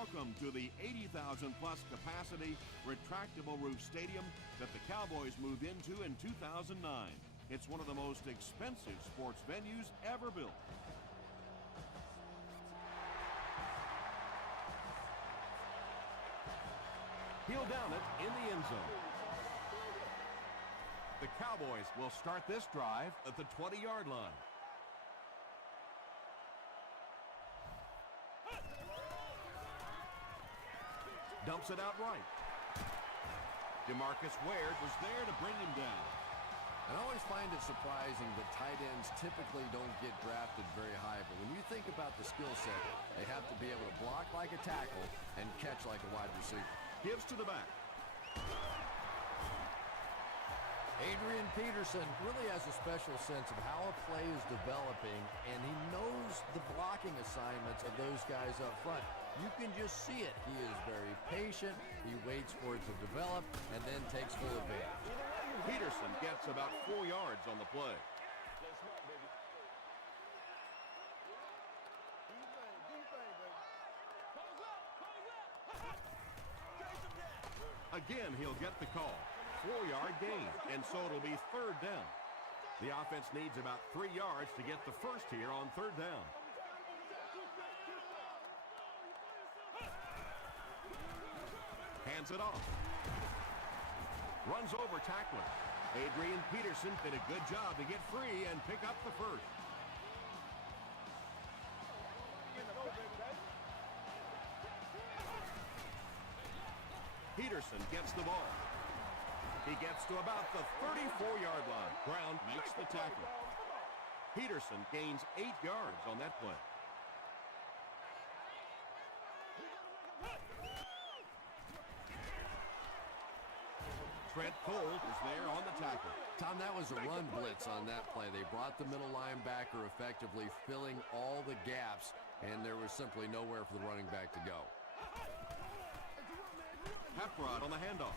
Welcome to the 80,000 plus capacity retractable roof stadium that the Cowboys moved into in 2009. It's one of the most expensive sports venues ever built. He'll down it in the end zone. The Cowboys will start this drive at the 20-yard line. Dumps it out right. DeMarcus Ware was there to bring him down. I always find it surprising that tight ends typically don't get drafted very high, but when you think about the skill set, they have to be able to block like a tackle and catch like a wide receiver. Gives to the back. Adrian Peterson really has a special sense of how a play is developing, and he knows the blocking assignments of those guys up front. You can just see it. He is very patient. He waits for it to develop and then takes full advantage. Peterson gets about 4 yards on the play. Again, he'll get the call. 4-yard gain, and so it'll be third down. The offense needs about 3 yards to get the first here on third down. Hands it off. Runs over tackler. Adrian Peterson did a good job to get free and pick up the first. Peterson gets the ball. He gets to about the 34-yard line. Brown makes the tackle. Peterson gains 8 yards on that play. Trent Cole is there on the tackle. Tom, that was a run blitz on that play. They brought the middle linebacker effectively filling all the gaps, and there was simply nowhere for the running back to go. Hepburn on the handoff.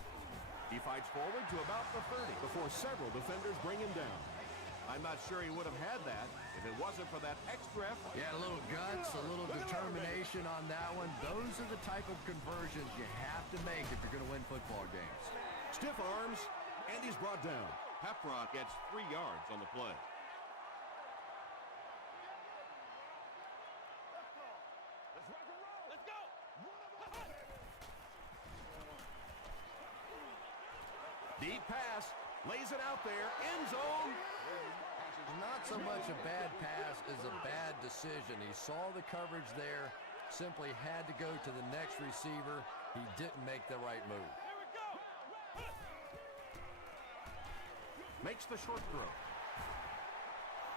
He fights forward to about the 30 before several defenders bring him down. I'm not sure he would have had that if it wasn't for that extra effort. Yeah, a little guts, a little determination on that one. Those are the type of conversions you have to make if you're going to win football games. Stiff arms, and he's brought down. Hepburn gets 3 yards on the play. Let's rock and roll. Let's go. Deep pass, lays it out there, end zone. Not so much a bad pass as a bad decision. He saw the coverage there, simply had to go to the next receiver. He didn't make the right move. Here we go. Makes the short throw.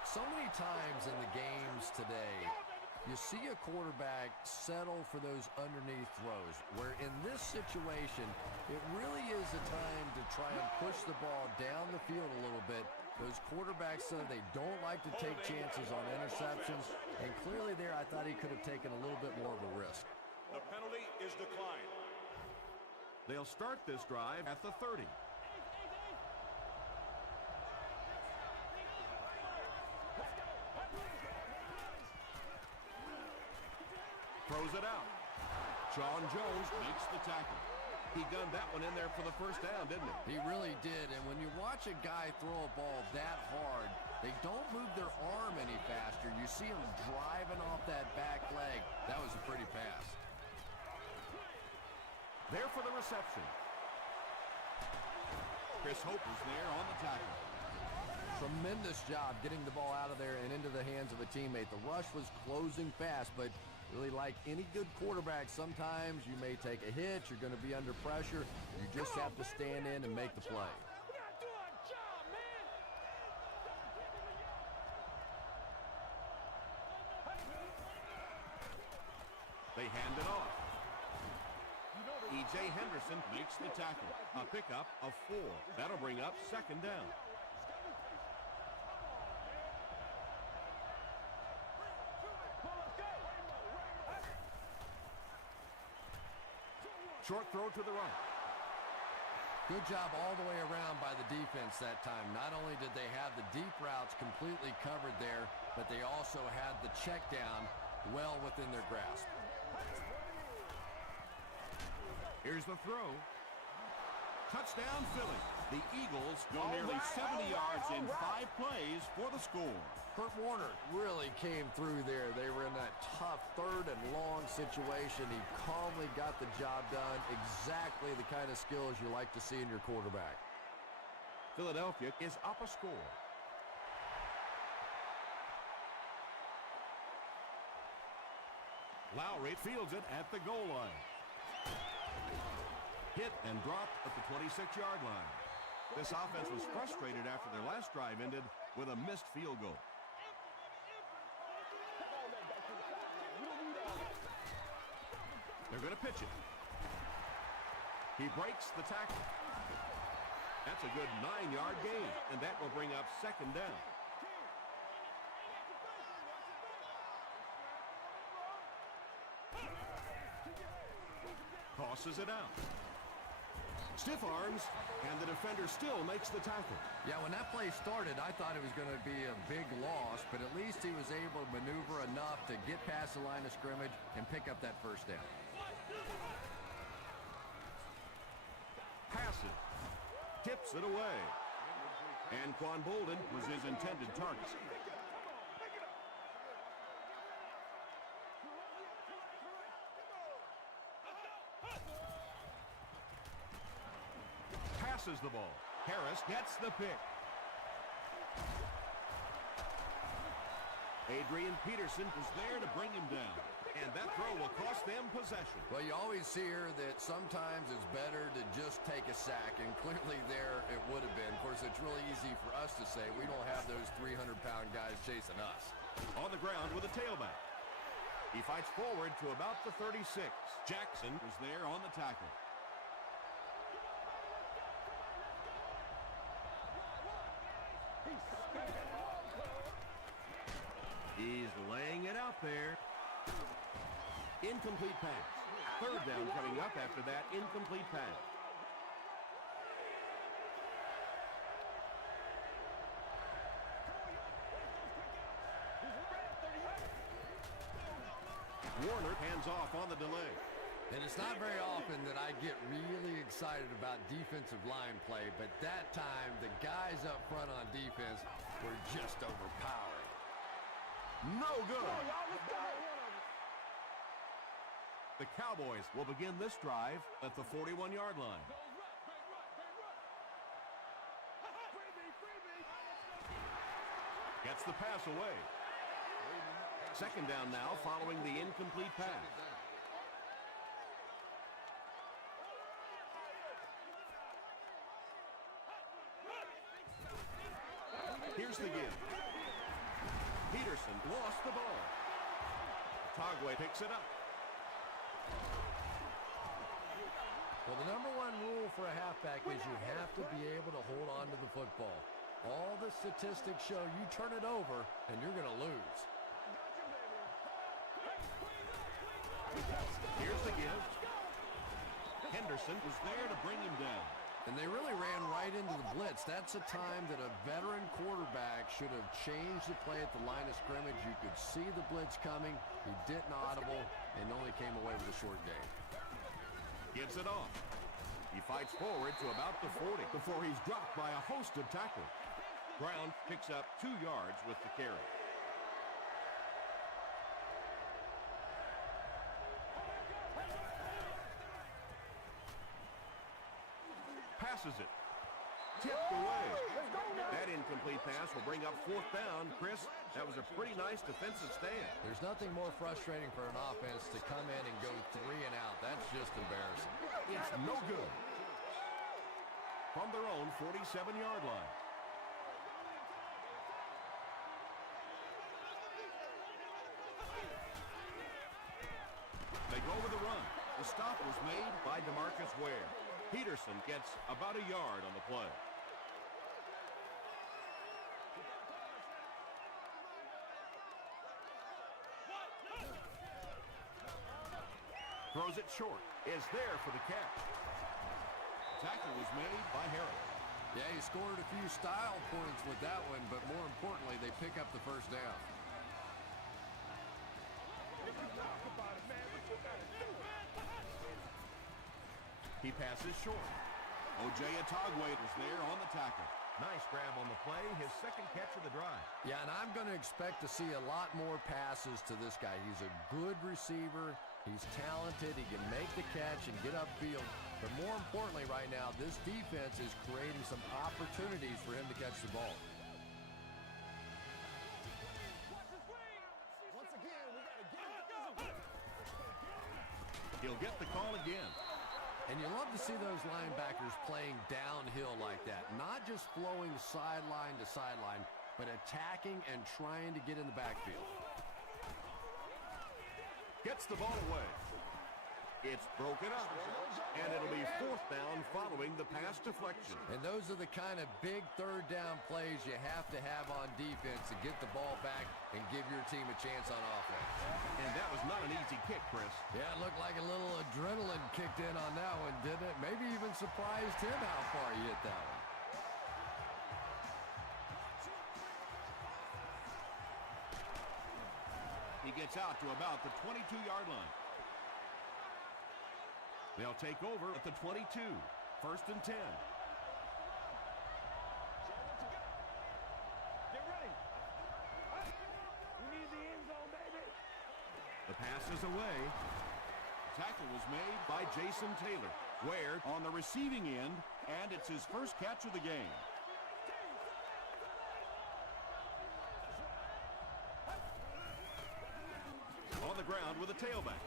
So many times in the games today, you see a quarterback settle for those underneath throws, where in this situation, it really is a time to try and push the ball down the field a little bit. Those quarterbacks said they don't like to take chances on interceptions, and clearly there I thought he could have taken a little bit more of a risk. The penalty is declined. They'll start this drive at the 30. Throws it out. Sean Jones makes the tackle. He gunned that one in there for the first down, didn't he? He really did, and when you watch a guy throw a ball that hard, they don't move their arm any faster. You see him driving off that back leg. That was a pretty pass. There for the reception. Chris Hope is there on the tackle. Tremendous job getting the ball out of there and into the hands of a teammate. The rush was closing fast, but really, like any good quarterback, sometimes you may take a hit. You're going to be under pressure. You just have to stand in and make the play. We gotta do our job, man. They hand it off. E.J. Henderson makes the tackle. A pickup of 4. That'll bring up second down. Short throw to the right. Good job all the way around by the defense that time. Not only did they have the deep routes completely covered there, but they also had the check down well within their grasp. Here's the throw. Touchdown, Philly. The Eagles go nearly 70 yards in 5 plays for the score. Kurt Warner really came through there. They were in that tough 3rd and long situation. He calmly got the job done. Exactly the kind of skills you like to see in your quarterback. Philadelphia is up a score. Lowry fields it at the goal line. Hit and dropped at the 26-yard line. This offense was frustrated after their last drive ended with a missed field goal. They're going to pitch it. He breaks the tackle. That's a good 9-yard gain, and that will bring up 2nd down. Tosses it out. Stiff arms, and the defender still makes the tackle. Yeah, when that play started, I thought it was going to be a big loss, but at least he was able to maneuver enough to get past the line of scrimmage and pick up that 1st down. Passes. Tips it away. And Quan Bolden was his intended target. Passes the ball. Harris gets the pick. Adrian Peterson was there to bring him down. And that throw will cost them possession. Well, you always hear that sometimes it's better to just take a sack, and clearly there it would have been. Of course, it's really easy for us to say we don't have those 300-pound guys chasing us. On the ground with a tailback. He fights forward to about the 36. Jackson was there on the tackle. He's laying it out there. Incomplete pass. 3rd down coming up after that incomplete pass. Warner hands off on the delay. And it's not very often that I get really excited about defensive line play, but that time the guys up front on defense were just overpowering. No good. The Cowboys will begin this drive at the 41-yard line. Gets the pass away. 2nd down now following the incomplete pass. Here's the give. Peterson lost the ball. Tagway picks it up. Well, the number 1 rule for a halfback is you have to be able to hold on to the football. All the statistics show you turn it over and you're going to lose. Here's the give. Henderson was there to bring him down. And they really ran right into the blitz. That's a time that a veteran quarterback should have changed the play at the line of scrimmage. You could see the blitz coming. He didn't audible and only came away with a short gain. Gives it off. He fights forward to about the 40 before he's dropped by a host of tacklers. Brown picks up 2 yards with the carry. Passes it. Tipped away. That incomplete pass will bring up 4th down. Chris, that was a pretty nice defensive stand. There's nothing more frustrating for an offense to come in and go 3 and out. That's just embarrassing. It's no good. From their own 47-yard line. They go with the run. The stop was made by DeMarcus Ware. Peterson gets about a yard on the play. Throws it short. Is there for the catch. Tackle was made by Harris. Yeah, he scored a few style points with that one, but more importantly, they pick up the 1st down. He passes short. O.J. Atogwe is there on the tackle. Nice grab on the play, his second catch of the drive. Yeah, and I'm going to expect to see a lot more passes to this guy. He's a good receiver. He's talented. He can make the catch and get upfield. But more importantly right now, this defense is creating some opportunities for him to catch the ball. Once again, we got to get it. He'll get the call again. And you love to see those linebackers playing downhill like that. Not just flowing sideline to sideline, but attacking and trying to get in the backfield. Gets the ball away. It's broken up, and it'll be fourth down following the pass deflection. And those are the kind of big third down plays you have to have on defense to get the ball back and give your team a chance on offense. And that was not an easy kick, Chris. Yeah, it looked like a little adrenaline kicked in on that one, didn't it? Maybe even surprised him how far he hit that one. He gets out to about the 22-yard line. They'll take over at the 22. First and 10. Get ready. We need the end zone, baby. The pass is away. Tackle was made by Jason Taylor. Ware on the receiving end, and it's his first catch of the game. On the ground with a tailback.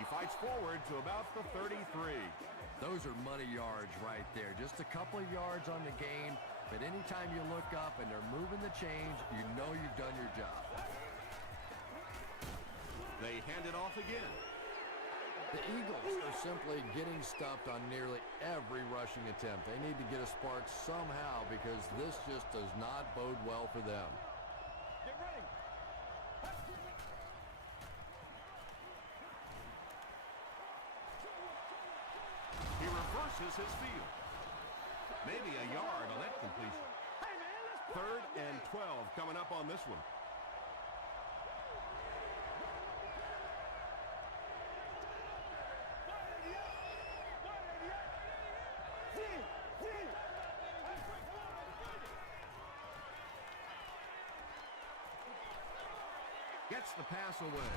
He fights forward to about the 33. Those are money yards right there. Just a couple of yards on the game, but anytime you look up and they're moving the chains, you know you've done your job. They hand it off again. The Eagles are simply getting stuffed on nearly every rushing attempt. They need to get a spark somehow because this just does not bode well for them. Get ready. He reverses his field. Maybe a yard on that completion. Hey, man, let's play. Third and 12 coming up on this one. Gets the pass away.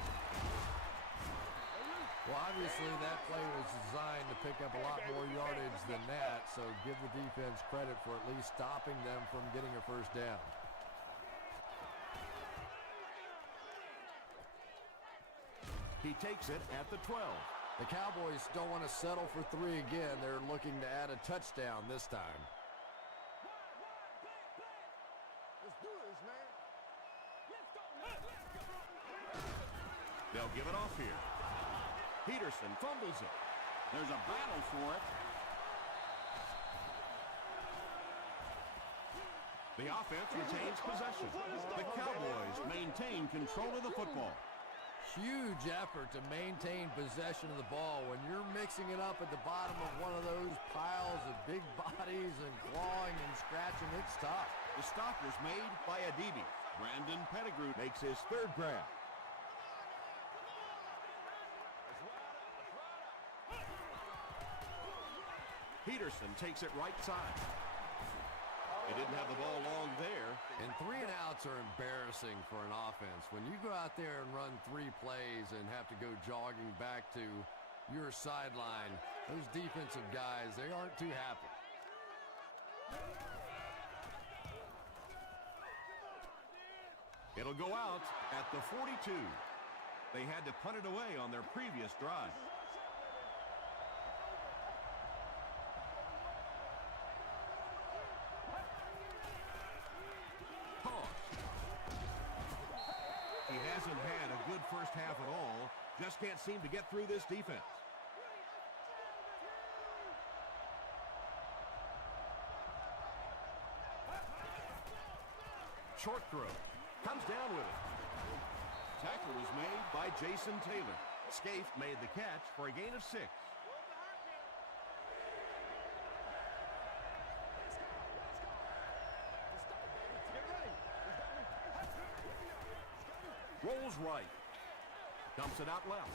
Well, obviously that play was designed to pick up a lot more yardage than that, so give the defense credit for at least stopping them from getting a first down. He takes it at the 12. The Cowboys don't want to settle for 3 again. They're looking to add a touchdown this time. Let's do this, man. Let's go, man. They'll give it off here. Peterson fumbles it. There's a battle for it. The offense retains possession. The Cowboys maintain control of the football. Huge effort to maintain possession of the ball. When you're mixing it up at the bottom of one of those piles of big bodies and clawing and scratching, it's tough. The stop was made by Adibi. Brandon Pettigrew makes his third grab. Peterson takes it right side. He didn't have the ball long there. And 3 and outs are embarrassing for an offense. When you go out there and run 3 plays and have to go jogging back to your sideline, those defensive guys, they aren't too happy. It'll go out at the 42. They had to punt it away on their previous drive. He hasn't had a good first half at all. Just can't seem to get through this defense. Short throw. Comes down with it. Tackle was made by Jason Taylor. Scaife made the catch for a gain of 6. Rolls right. Dumps it out left.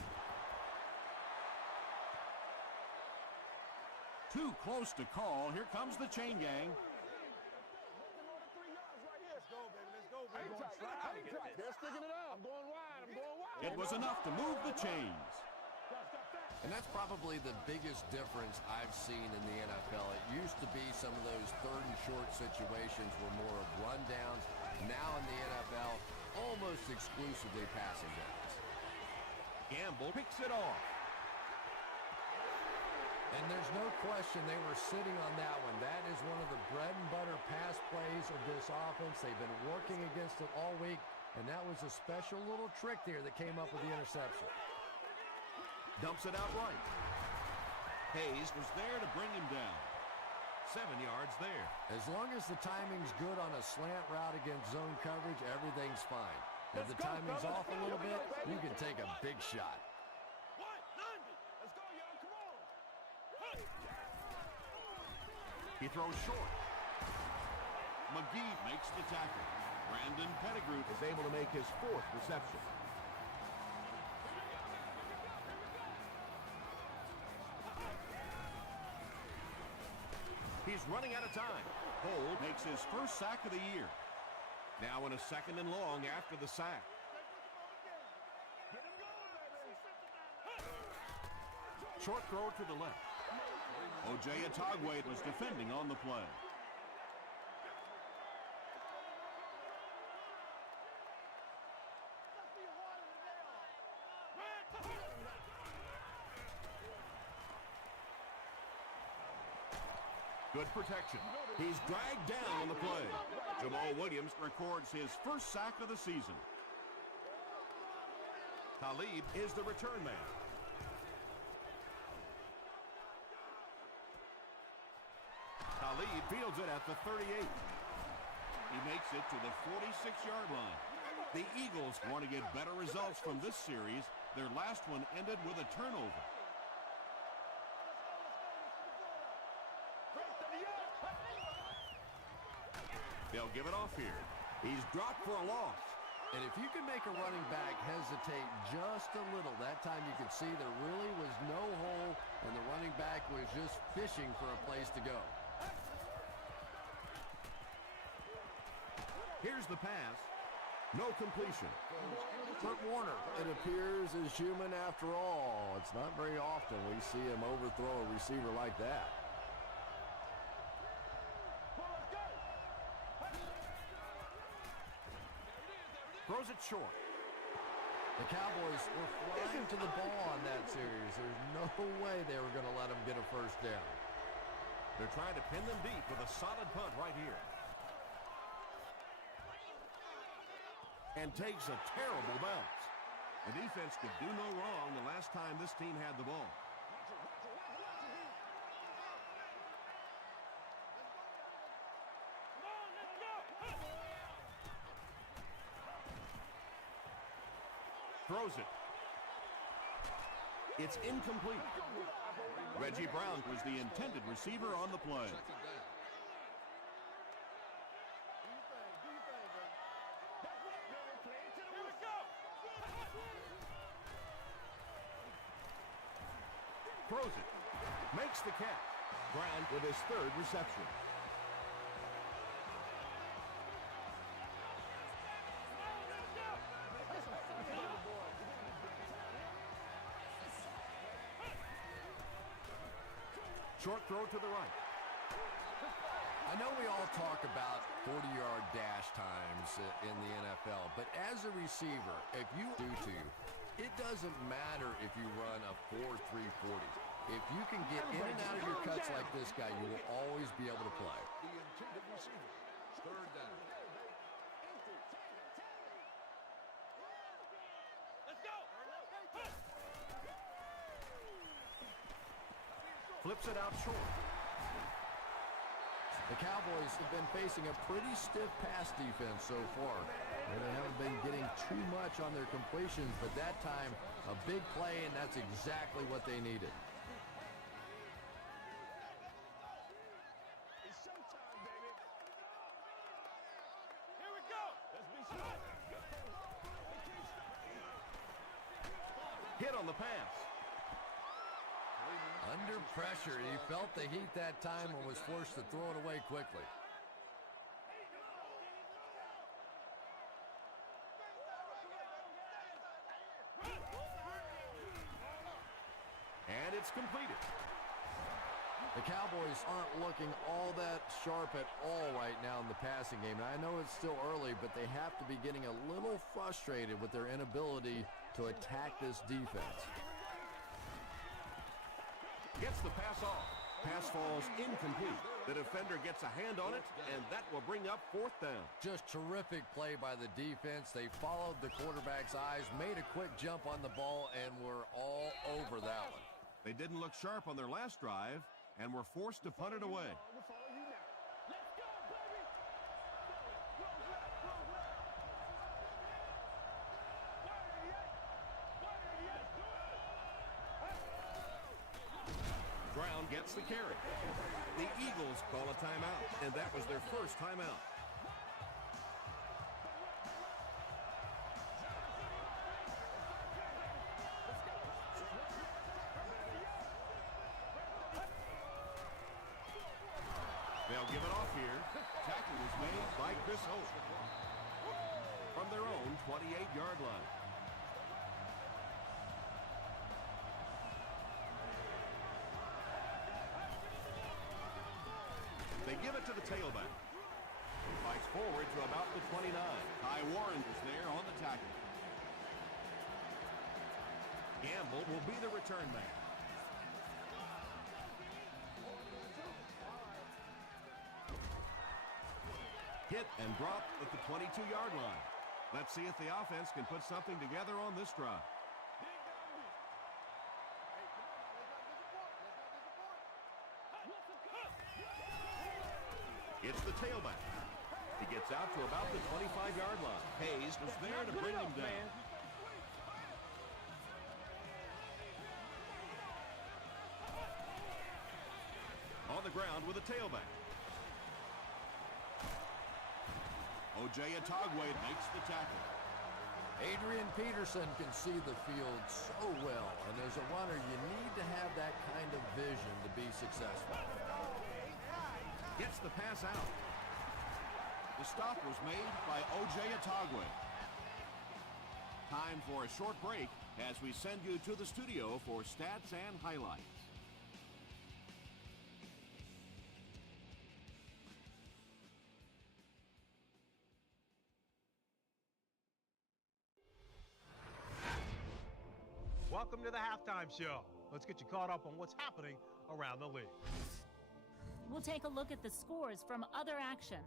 Too close to call. Here comes the chain gang. They're sticking it out. I'm going wide. I'm going wide. It was enough to move the chains. And that's probably the biggest difference I've seen in the NFL. It used to be some of those third and short situations were more of rundowns. Now in the NFL, almost exclusively passing downs. Gamble picks it off. And there's no question they were sitting on that one. That is one of the bread and butter pass plays of this offense. They've been working against it all week, and that was a special little trick there that came up with the interception. Dumps it out right. Hayes was there to bring him down. 7 yards there. As long as the timing's good on a slant route against zone coverage, everything's fine. If the timing's off a little bit, you can take a big shot. He throws short. McGee makes the tackle. Brandon Pettigrew Is able to make his 4th reception. He's running out of time. Cole makes his first sack of the year. Now in a 2nd and long after the sack. Short throw to the left. O.J. Atogwe was defending on the play. Good protection. He's dragged down on the play. Jamal Williams records his first sack of the season. Talib is the return man. Talib fields it at the 38. He makes it to the 46-yard line. The Eagles want to get better results from this series. Their last one ended with a turnover. They'll give it off here. He's dropped for a loss. And if you can make a running back hesitate just a little, that time you could see there really was no hole, and the running back was just fishing for a place to go. Here's the pass. No completion. Kurt Warner, it appears, is human after all. It's not very often we see him overthrow a receiver like that. Throws it short. The Cowboys were flying to the ball on that series. There's no way they were going to let them get a first down. They're trying to pin them deep with a solid punt right here. And takes a terrible bounce. The defense could do no wrong the last time this team had the ball. Throws it. It's incomplete. Reggie Brown was the intended receiver on the play. Throws it. Makes the catch. Brown with his 3rd reception. Short throw to the right. I know we all talk about 40-yard dash times in the NFL, but as a receiver, if you do to, it doesn't matter if you run a 4.3 40. If you can get in and out of your cuts like this guy, you will always be able to play. The intended receiver. 3rd down. Flips it out short. The Cowboys have been facing a pretty stiff pass defense so far. They haven't been getting too much on their completions, but that time, a big play, and that's exactly what they needed. It's showtime, baby. Here we go. Let's be smart. Hit on the pass. Under under pressure. He felt the heat that time and was forced to throw it away quickly. And it's completed. The Cowboys aren't looking all that sharp at all right now in the passing game. And I know it's still early, but they have to be getting a little frustrated with their inability to attack this defense. Gets the pass off. Pass falls incomplete. The defender gets a hand on it, and that will bring up 4th down. Just terrific play by the defense. They followed the quarterback's eyes, made a quick jump on the ball, and were all over that one. They didn't look sharp on their last drive and were forced to punt it away. Brown gets the carry. The Eagles call a timeout, and that was their first timeout. They'll give it off here. Tackle was made by Chris Hope from their own 28-yard line. They give it to the tailback. Fights forward to about the 29. Ty Warren was there on the tackle. Gamble will be the return man. Hit and dropped at the 22-yard line. Let's see if the offense can put something together on this drive. It's the tailback. He gets out to about the 25-yard line. Hayes was there to bring him down. On the ground with a tailback. O.J. Atogwe makes the tackle. Adrian Peterson can see the field so well, and as a runner, you need to have that kind of vision to be successful. Gets the pass out. The stop was made by O.J. Atogwe. Time for a short break as we send you to the studio for stats and highlights. Welcome to the halftime show. Let's get you caught up on what's happening around the league. We'll take a look at the scores from other action.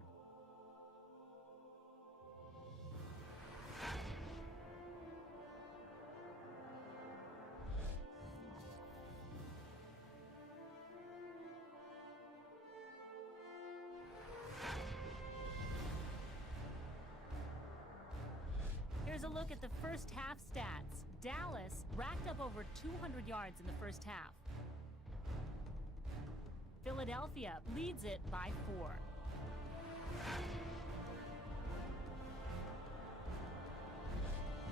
Here's a look at the first half stats. Dallas racked up over 200 yards in the first half. Philadelphia leads it by 4.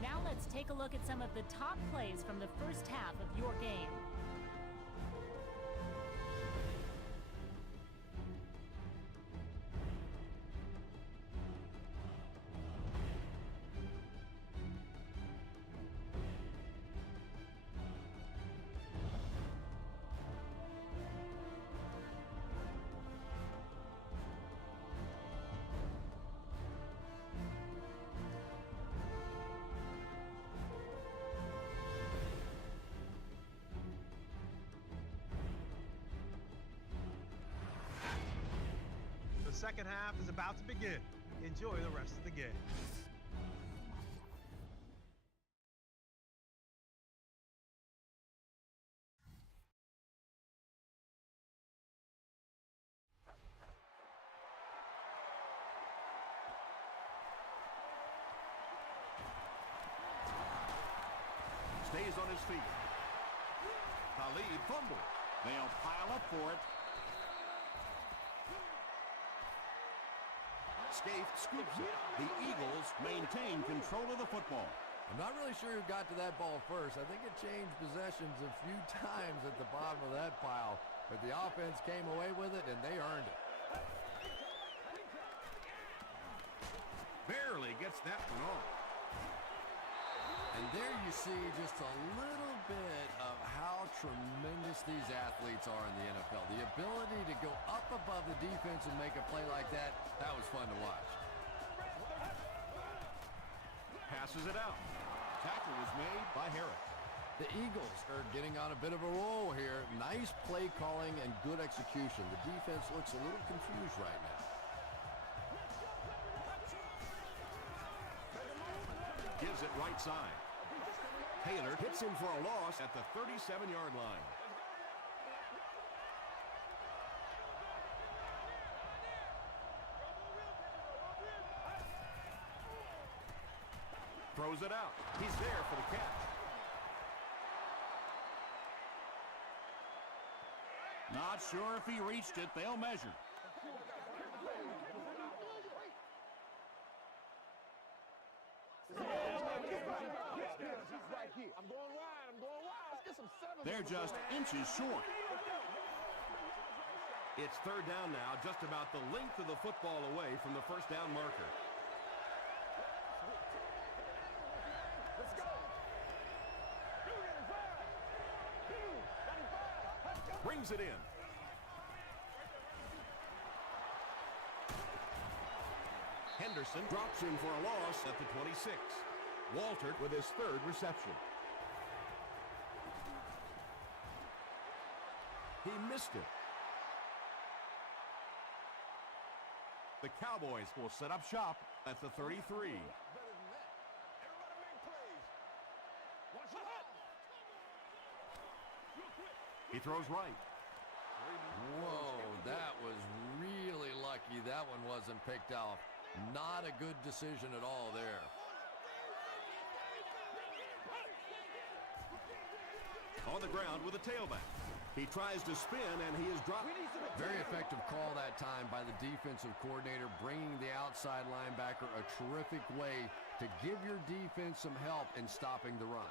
Now let's take a look at some of the top plays from the first half of your game. The second half is about to begin. Enjoy the rest of the game. Stays on his feet. Khalid fumble. They'll pile up for it. Scaife scoops it. The Eagles maintain control of the football. I'm not really sure who got to that ball first. I think it changed possessions a few times at the bottom of that pile, but the offense came away with it, and they earned it. Barely gets that one off. And there you see just a little bit of how tremendous these athletes are in the NFL. The ability to go up above the defense and make a play like that, that was fun to watch. Passes it out. Tackle was made by Harris. The Eagles are getting on a bit of a roll here. Nice play calling and good execution. The defense looks a little confused right now. Gives it right side. Taylor hits him for a loss at the 37-yard line. Throws it out. He's there for the catch. Not sure if he reached it. They'll measure. They're just inches short. It's third down now, just about the length of the football away from the first down marker. Brings it in. Henderson drops him for a loss at the 26. Walter with his third reception. He missed it. The Cowboys will set up shop at the 33. He throws right. Whoa, that was really lucky that one wasn't picked off. Not a good decision at all there. On the ground with a tailback. He tries to spin, and he is dropped. Very effective call that time by the defensive coordinator, bringing the outside linebacker a terrific way to give your defense some help in stopping the run.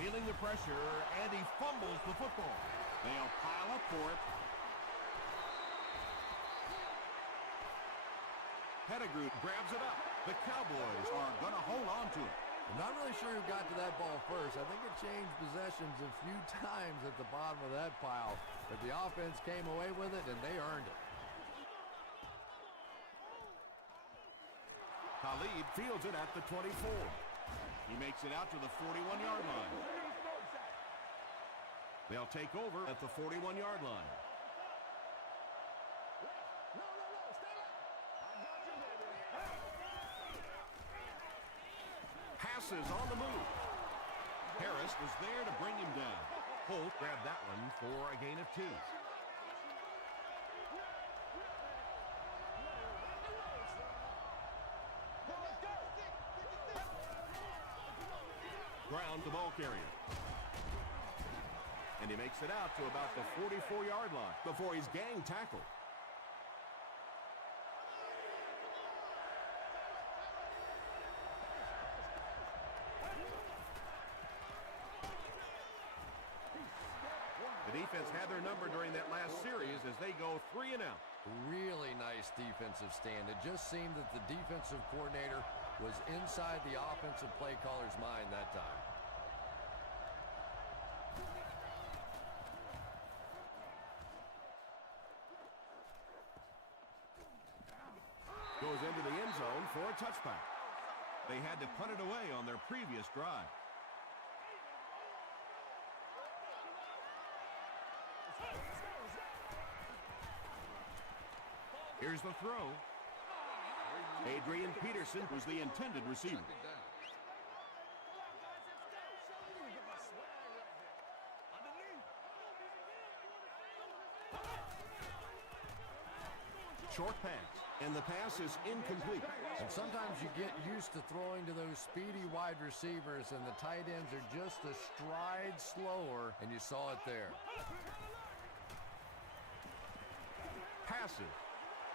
Feeling the pressure, and he fumbles the football. They'll pile up for it. Pettigrew grabs it up. The Cowboys are going to hold on to it. I'm not really sure who got to that ball first. I think it changed possessions a few times at the bottom of that pile, but the offense came away with it, and they earned it. Khalid fields it at the 24. He makes it out to the 41-yard line. They'll take over at the 41-yard line. Passes on the move. Harris was there to bring him down. Holt grabbed that one for a gain of 2. Ground the ball carrier. And he makes it out to about the 44-yard line before he's gang tackled. The defense had their number during that last series as they go 3 and out. Really nice defensive stand. It just seemed that the defensive coordinator was inside the offensive play caller's mind that time. Goes into the end zone for a touchback. They had to punt it away on their previous drive. Here's the throw. Adrian Peterson was the intended receiver. Short pass, and the pass is incomplete. And sometimes you get used to throwing to those speedy wide receivers, and the tight ends are just a stride slower, and you saw it there. Passes,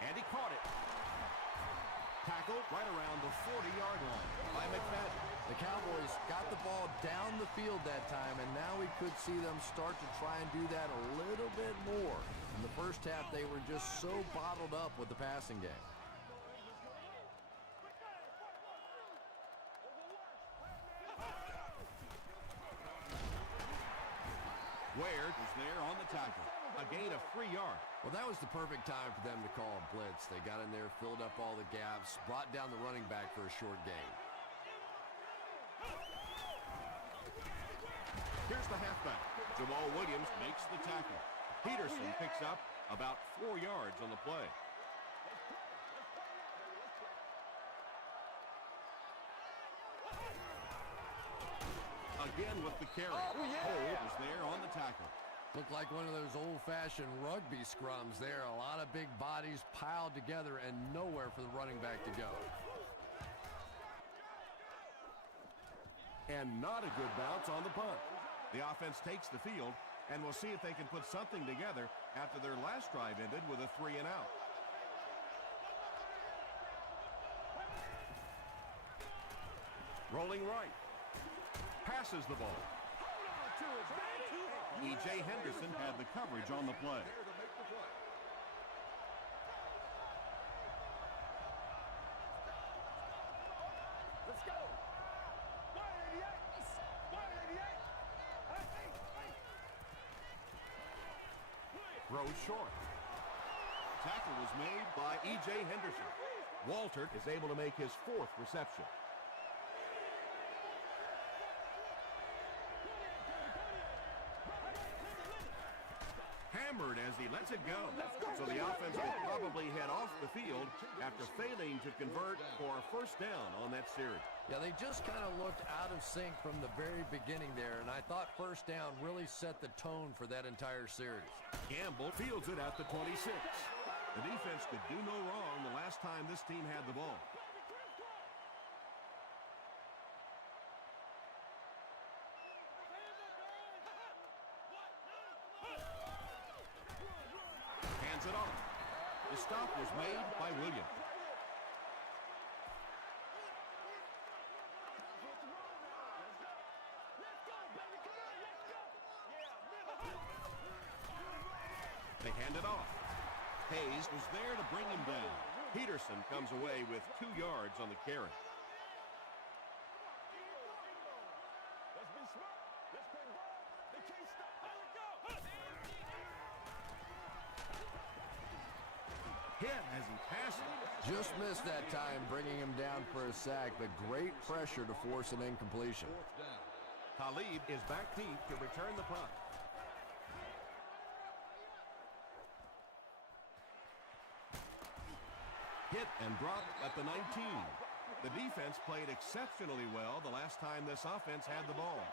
and he caught it. Tackled right around the 40-yard line by McFadden. The Cowboys got the ball down the field that time, and now we could see them start to try and do that a little bit more. In the first half, they were just so bottled up with the passing game. Ware is there on the tackle. A gain of 3 yards. Well, that was the perfect time for them to call a blitz. They got in there, filled up all the gaps, brought down the running back for a short gain. Here's the halfback. Jamal Williams makes the tackle. Peterson picks up about 4 yards on the play. Again with the carry. Hold is there on the tackle. Looked like one of those old-fashioned rugby scrums there. A lot of big bodies piled together and nowhere for the running back to go. And not a good bounce on the punt. The offense takes the field, and we'll see if they can put something together after their last drive ended with a 3-and-out. Rolling right. Passes the ball. E.J. Henderson had the coverage on the play. Let's go. Throws short. Tackle was made by E.J. Henderson. Walter is able to make his 4th reception. Hammered as he lets it go. So the offense will probably head off the field after failing to convert for a first down on that series. Yeah, they just kind of looked out of sync from the very beginning there, and I thought first down really set the tone for that entire series. Gamble fields it at the 26. The defense could do no wrong the last time this team had the ball. Hands it off. The stop was made by Williams. They hand it off. Hayes was there to bring him down. Peterson comes away with 2 yards on the carry. Hit as he passed it. Just missed that time, bringing him down for a sack, but great pressure to force an incompletion. Talib is back deep to return the punt. Hit and dropped at the 19. The defense played exceptionally well the last time this offense had the ball.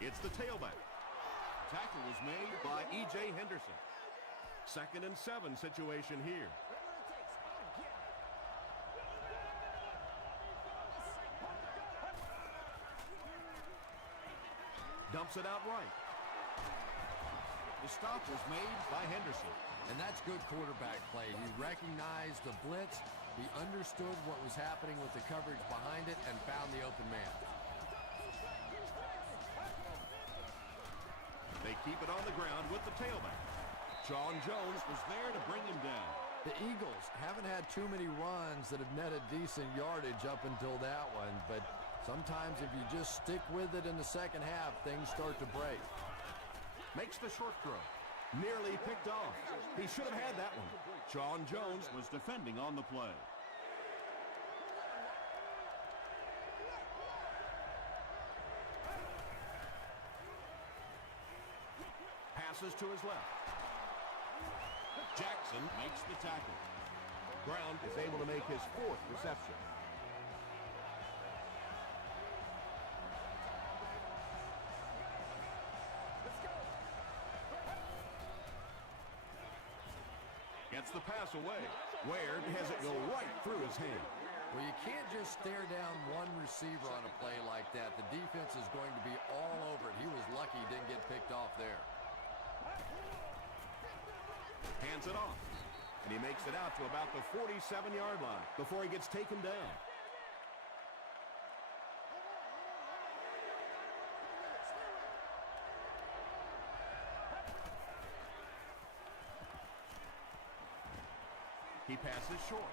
It's the tailback. Tackle was made by E.J. Henderson. 2nd and 7 situation here. Dumps it out right. The stop was made by Henderson. And that's good quarterback play. He recognized the blitz, he understood what was happening with the coverage behind it, and found the open man. They keep it on the ground with the tailback. John Jones was there to bring him down. The Eagles haven't had too many runs that have netted decent yardage up until that one, but sometimes if you just stick with it in the second half, things start to break. Makes the short throw. Nearly picked off. He should have had that one. John Jones was defending on the play. Passes to his left. Jackson makes the tackle. Brown is able to make his 4th reception. Gets the pass away. Ware has it go right through his hand. Well, you can't just stare down one receiver on a play like that. The defense is going to be all over it. He was lucky he didn't get picked off there. Hands it off. And he makes it out to about the 47-yard line before he gets taken down. He passes short.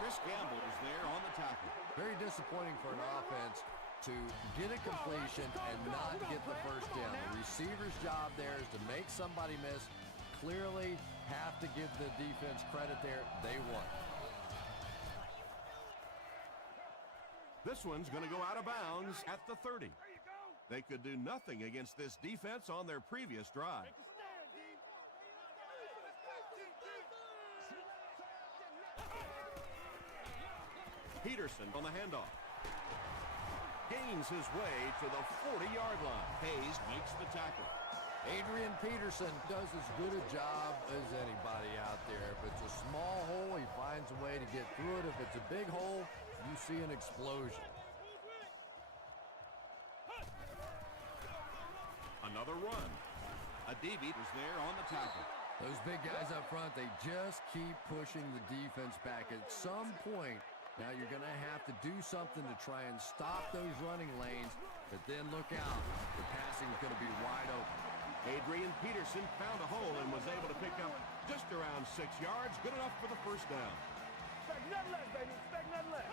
Chris Gamble is there on the tackle. Very disappointing for an offense to get a completion and not get the first down. The receiver's job there is to make somebody miss. Clearly have to give the defense credit there. They won. This one's going to go out of bounds at the 30. They could do nothing against this defense on their previous drive. Peterson on the handoff. Gains his way to the 40-yard line. Hayes makes the tackle. Adrian Peterson does as good a job as anybody out there. If it's a small hole, he finds a way to get through it. If it's a big hole, you see an explosion. Another run. Adebe was there on the tackle. Those big guys up front, they just keep pushing the defense back. At some point, now you're going to have to do something to try and stop those running lanes, but then look out. The passing is going to be wide open. Adrian Peterson found a hole and was able to pick up just around 6 yards, good enough for the first down. Expect nothing less, baby. Expect nothing less.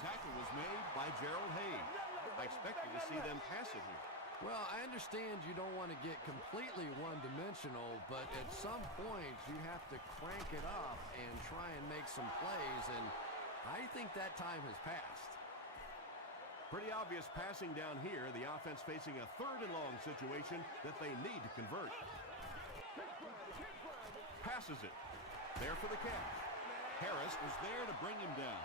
Tackle was made by Gerald Hayes. I expected to see them pass it here. Well, I understand you don't want to get completely one-dimensional, but at some point you have to crank it up and try and make some plays, and I think that time has passed. Pretty obvious passing down here. The offense facing a 3rd and long situation that they need to convert. Passes it. There for the catch. Harris was there to bring him down.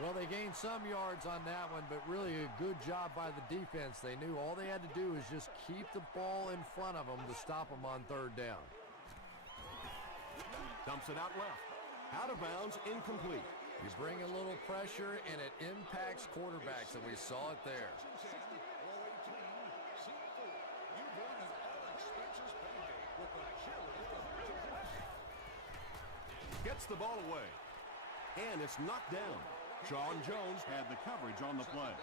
Well, they gained some yards on that one, but really a good job by the defense. They knew all they had to do was just keep the ball in front of them to stop them on 3rd down. Dumps it out left. Out of bounds, incomplete. You bring a little pressure, and it impacts quarterbacks, and we saw it there. Gets the ball away. And it's knocked down. Sean Jones had the coverage on the play.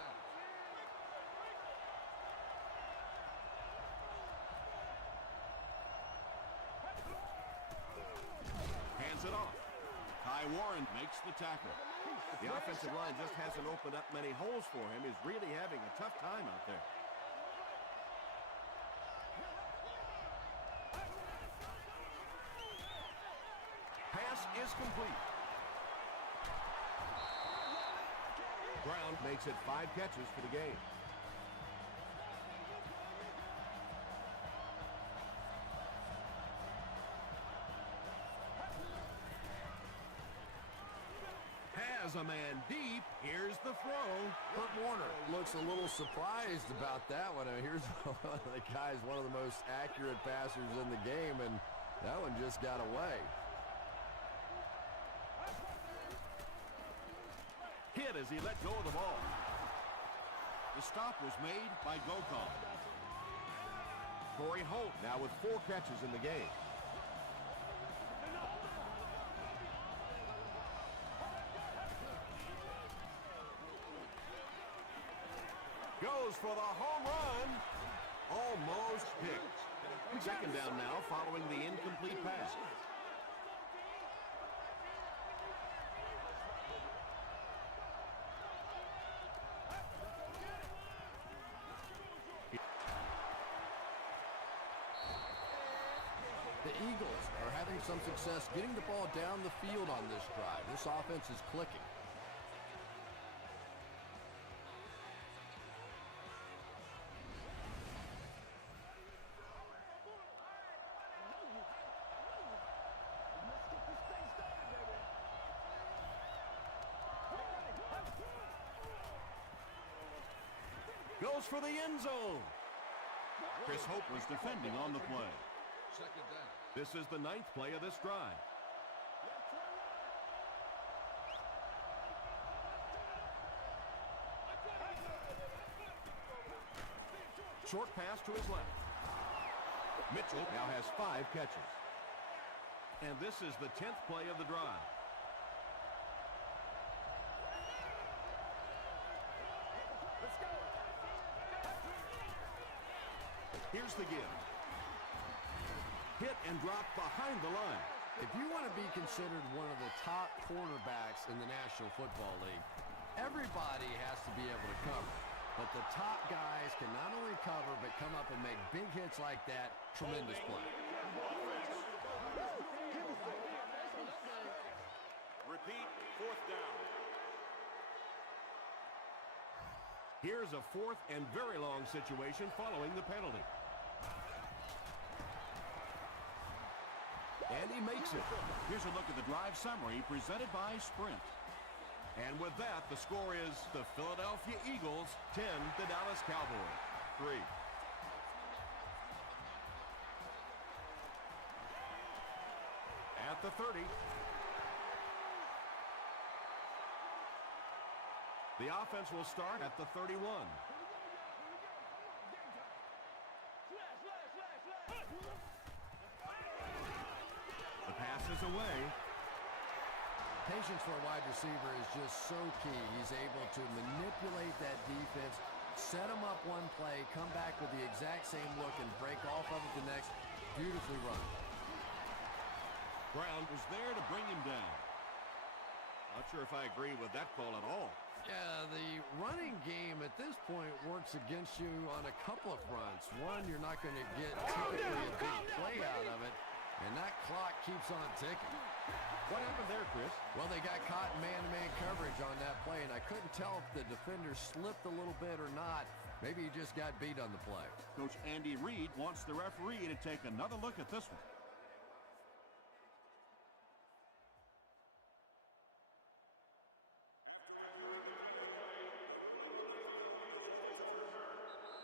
Hands it off. Ty Warren makes the tackle. The offensive line just hasn't opened up many holes for him. He's really having a tough time out there. Pass is complete. Brown makes it 5 catches for the game. Has a man deep. Here's the throw. Kurt Warner looks a little surprised about that one. Here's one of the guys, one of the most accurate passers in the game, and that one just got away. Hit as he let go of the ball. The stop was made by Gokon. Corey Holt now with 4 catches in the game. Goes for the home run. Almost picked. 2nd down now following the incomplete pass. The Eagles are having some success getting the ball down the field on this drive. This offense is clicking. Goes for the end zone. Chris Hope was defending on the play. This is the 9th play of this drive. Short pass to his left. Mitchell now has 5 catches. And this is the 10th play of the drive. Here's the give. Hit and drop behind the line. If you want to be considered one of the top cornerbacks in the National Football League, everybody has to be able to cover. But the top guys can not only cover, but come up and make big hits like that. Tremendous play. Repeat, 4th down. Here's a 4th and very long situation following the penalty. And he makes it. Here's a look at the drive summary presented by Sprint. And with that, the score is the Philadelphia Eagles 10, the Dallas Cowboys 3. At the 30. The offense will start at the 31. The pass is away. Patience for a wide receiver is just so key. He's able to manipulate that defense, set them up one play, come back with the exact same look, and break off of it the next. Beautifully run. Brown was there to bring him down. Not sure if I agree with that call at all. Yeah, the running game at this point works against you on a couple of fronts. One, you're not going to get typically a big play out of it, and that clock keeps on ticking. What happened there, Chris? Well, they got caught in man-to-man coverage on that play, and I couldn't tell if the defender slipped a little bit or not. Maybe he just got beat on the play. Coach Andy Reid wants the referee to take another look at this one.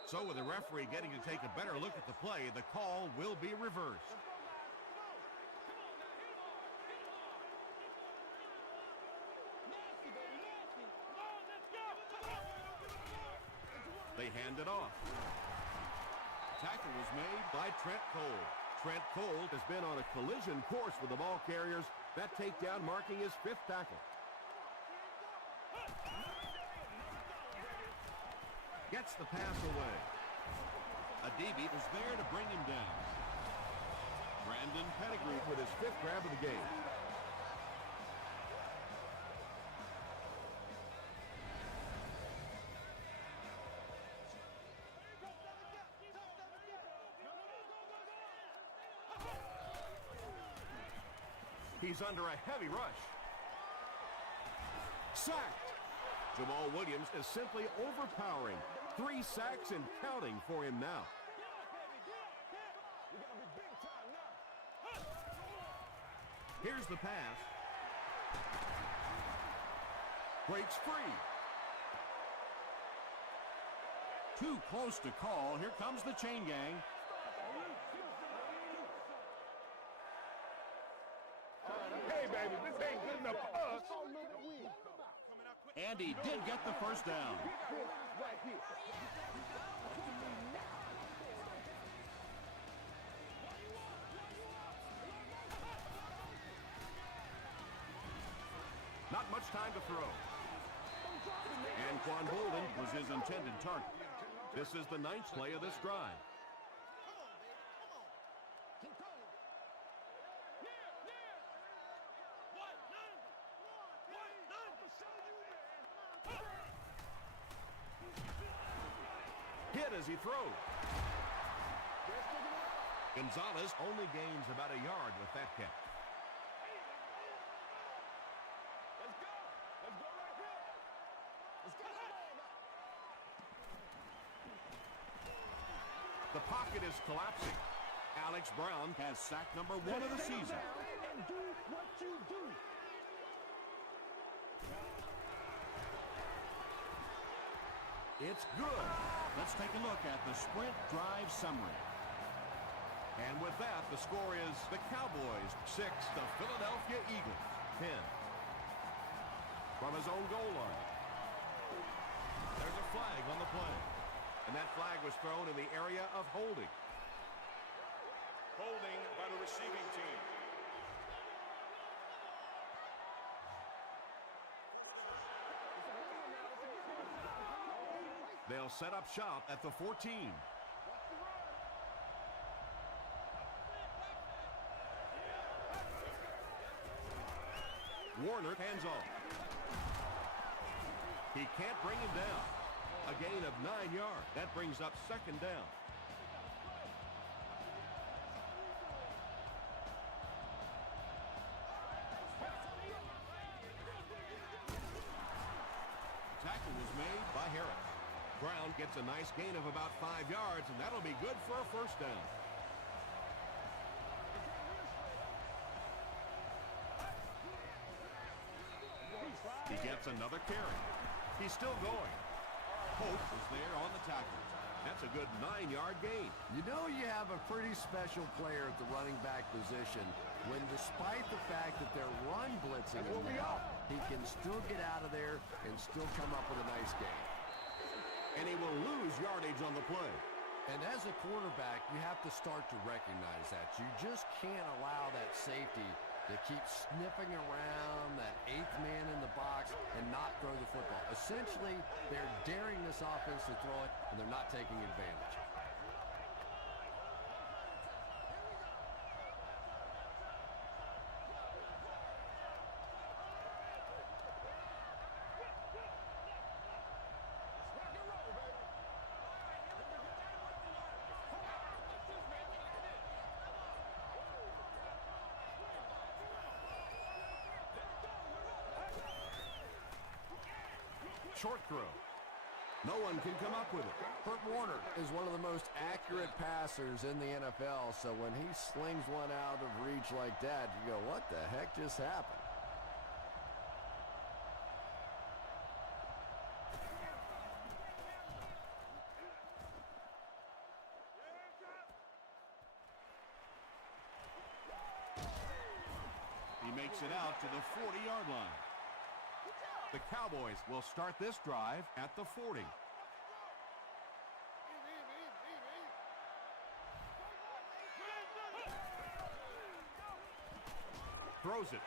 So with the referee getting to take a better look at the play, the call will be reversed. They hand it off. Tackle was made by Trent Cole. Trent Cole has been on a collision course with the ball carriers. That takedown marking his 5th tackle. Gets the pass away. Adibi was there to bring him down. Brandon Pettigrew With his 5th grab of the game. He's under a heavy rush. Sacked. Jamal Williams is simply overpowering. 3 sacks and counting for him now. Here's the pass. Breaks free. Too close to call. Here comes the chain gang. Hey, baby, this ain't good enough for us. And he did get the first down. Right here. Not much time to throw. Anquan Bolden was his intended target. This is the 9th play of this drive. Hit as he throws. Gonzalez only gains about a yard with that catch. Let's go. Let's go right here. Let's go. The pocket is collapsing. Alex Brown has sack number 1 of the season. And do what you do. It's good. Let's take a look at the Sprint drive summary. And with that, the score is the Cowboys 6, the Philadelphia Eagles 10. From his own goal line. There's a flag on the play. And that flag was thrown in the area of holding. Holding by the receiving team. They'll set up shop at the 14. Warner hands off. He can't bring him down. A gain of 9 yards. That brings up second down. Tackle was made by Harris. Brown gets a nice gain of about 5 yards, and that'll be good for a first down. He gets another carry. He's still going. Hope is there on the tackle. That's a good 9-yard gain. You know you have a pretty special player at the running back position when, despite the fact that they're run blitzing him now, he can still get out of there and still come up with a nice gain. And he will lose yardage on the play. And as a quarterback, you have to start to recognize that. You just can't allow that safety to keep sniffing around that 8th man in the box and not throw the football. Essentially, they're daring this offense to throw it, and they're not taking advantage. Short throw. No one can come up with it. Kurt Warner is one of the most accurate passers in the NFL, so when he slings one out of reach like that, you go, what the heck just happened? He makes it out to the 40-yard line. The Cowboys will start this drive at the 40. Throws it.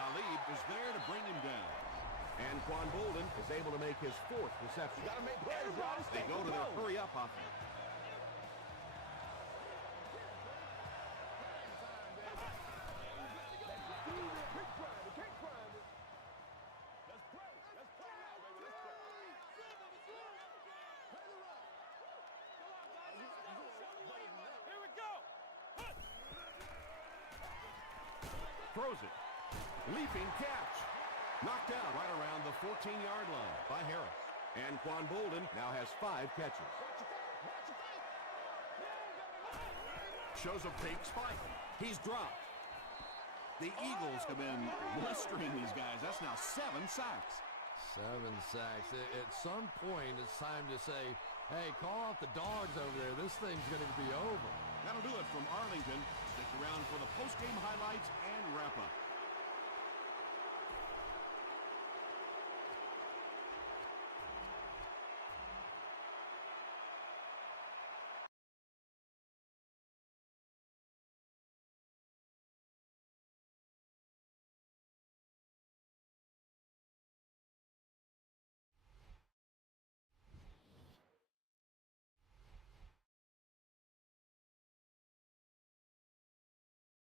Talib is there to bring him down. And Quan Bolden is able to make his 4th reception. Gotta make plays, Ron. They go to their hurry-up offense. Throws it. Leaping catch. Knocked out right around the 14-yard line by Harris. And Quan Bolden now has 5 catches. Shows a fake spike. He's dropped. The Eagles have been blistering these guys. That's now 7 sacks. 7 sacks. At some point, it's time to say, hey, call off the dogs over there. This thing's going to be over. That'll do it from Arlington. Stick around for the post-game highlights and wrap-up.